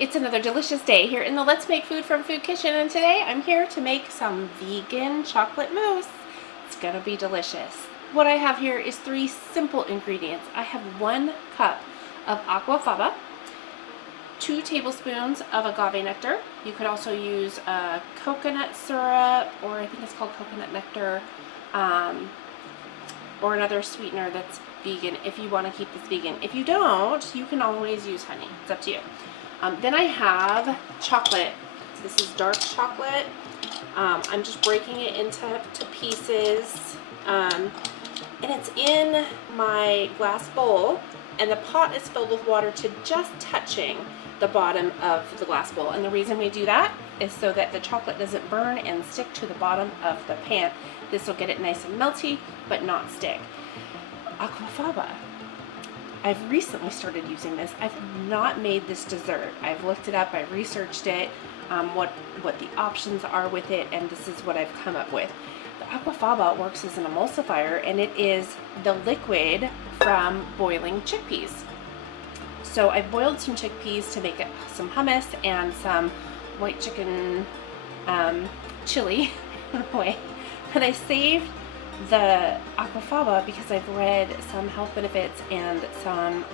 It's another delicious day here in the Let's Make Food from Food Kitchen, and today I'm here to make some vegan chocolate mousse. It's gonna be delicious. What I have here is 3 simple ingredients. I have 1 cup of aquafaba, 2 tablespoons of agave nectar. You could also use coconut syrup, or I think it's called coconut nectar, or another sweetener that's vegan if you want to keep this vegan. If you don't, you can always use honey. It's up to you. Then I have chocolate. So this is dark chocolate. I'm just breaking it into pieces. And it's in my glass bowl, and the pot is filled with water to just touching the bottom of the glass bowl. And the reason we do that is so that the chocolate doesn't burn and stick to the bottom of the pan. This will get it nice and melty, but not stick. Aquafaba. I've recently started using this. I've not made this dessert. I've looked it up, I've researched it, what the options are with it, and this is what I've come up with. The aquafaba works as an emulsifier, and it is the liquid from boiling chickpeas. So I boiled some chickpeas to make some hummus and some white chicken chili in a way. And I saved the aquafaba because I've read some health benefits and some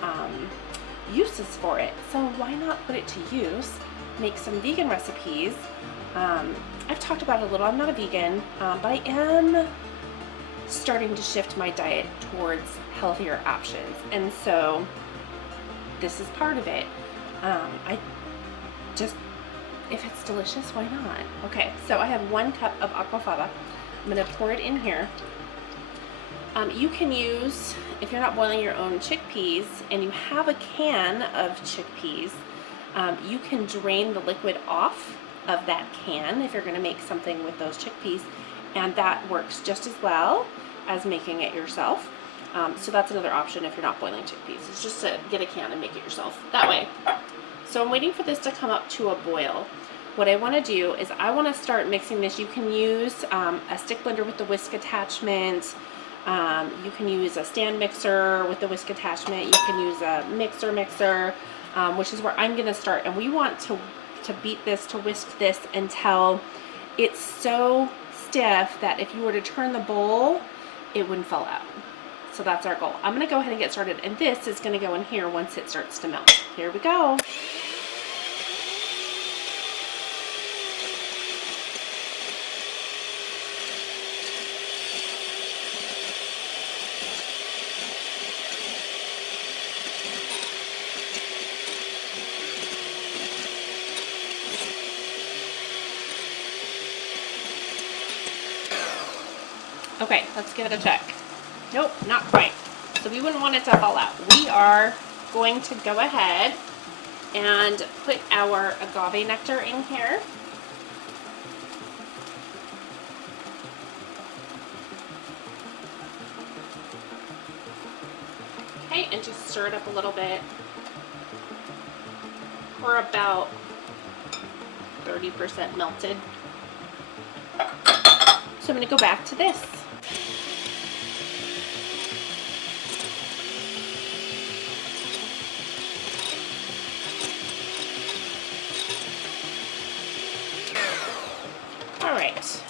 uses for it. So why not put it to use, make some vegan recipes. I've talked about it a little. I'm not a vegan, but I am starting to shift my diet towards healthier options, and so this is part of it. If it's delicious, why not? Okay, so I have 1 cup of aquafaba. I'm going to pour it in here. You can use, if you're not boiling your own chickpeas and you have a can of chickpeas, you can drain the liquid off of that can if you're going to make something with those chickpeas, and that works just as well as making it yourself. So that's another option if you're not boiling chickpeas. It's just to get a can and make it yourself that way. So I'm waiting for this to come up to a boil. What I want to do is I want to start mixing this. You can use a stick blender with the whisk attachment. You can use a stand mixer with the whisk attachment. You can use a mixer, which is where I'm going to start. And we want to beat this, to whisk this until it's so stiff that if you were to turn the bowl, it wouldn't fall out. So that's our goal. I'm going to go ahead and get started, and this is going to go in here once it starts to melt. Here we go. Okay, let's give it a check. Nope, not quite. So we wouldn't want it to fall out. We are going to go ahead and put our agave nectar in here. Okay, and just stir it up a little bit. We're about 30% melted. So I'm going to go back to this. Alright.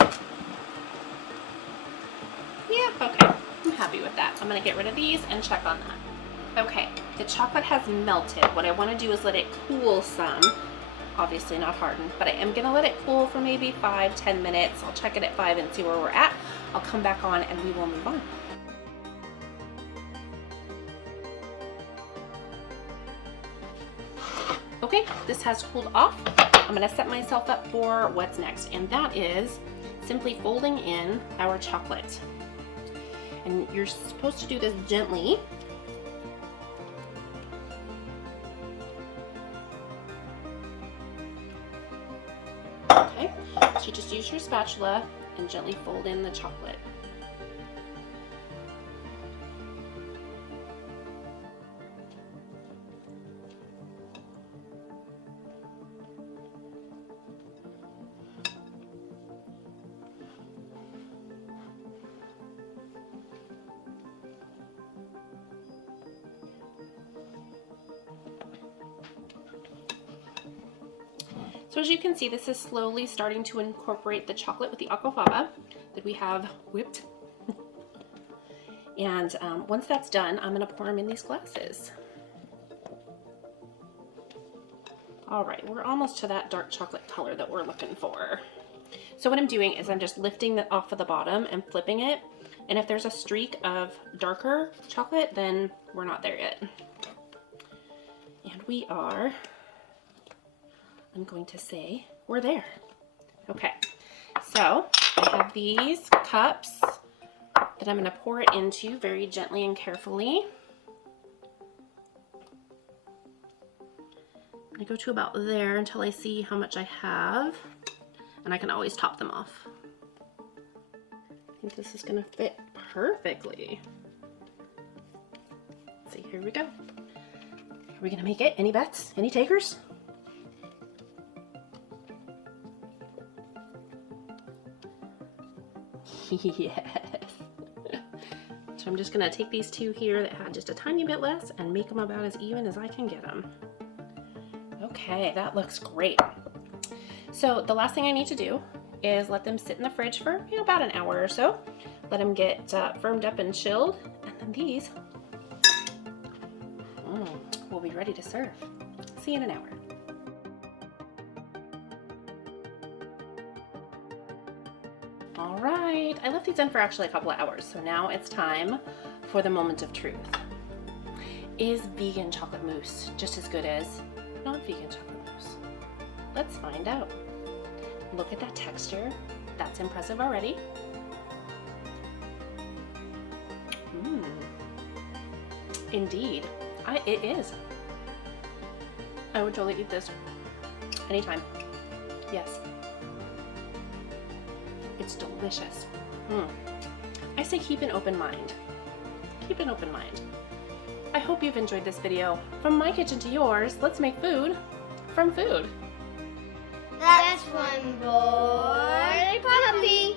Yeah, okay. I'm happy with that. I'm going to get rid of these and check on that. Okay, the chocolate has melted. What I want to do is let it cool some. Obviously not harden, but I am going to let it cool for maybe 5-10 minutes. I'll check it at 5 and see where we're at. I'll come back on and we will move on. Okay, this has cooled off. I'm going to set myself up for what's next, and that is simply folding in our chocolate. And you're supposed to do this gently. Okay, so you just use your spatula and gently fold in the chocolate. So as you can see, this is slowly starting to incorporate the chocolate with the aquafaba that we have whipped. And once that's done, I'm gonna pour them in these glasses. All right, we're almost to that dark chocolate color that we're looking for. So what I'm doing is I'm just lifting it off of the bottom and flipping it. And if there's a streak of darker chocolate, then we're not there yet. And we are, I'm going to say, we're there. Okay, so I have these cups that I'm gonna pour it into very gently and carefully. I go to about there until I see how much I have, and I can always top them off. I think this is gonna fit perfectly. Let's see, here we go. Are we gonna make it? Any bets? Any takers? Yes. So I'm just gonna take these two here that had just a tiny bit less and make them about as even as I can get them. Okay, that looks great. So the last thing I need to do is let them sit in the fridge for about an hour or so. Let them get firmed up and chilled, and then these will be ready to serve. See you in an hour. All right, I left these in for actually a couple of hours, so now it's time for the moment of truth. Is vegan chocolate mousse just as good as non-vegan chocolate mousse? Let's find out. Look at that texture. That's impressive already. Indeed, it is. I would totally eat this anytime. Yes. It's delicious. I say keep an open mind. Keep an open mind. I hope you've enjoyed this video. From my kitchen to yours, let's make food from food. That's one boy puppy.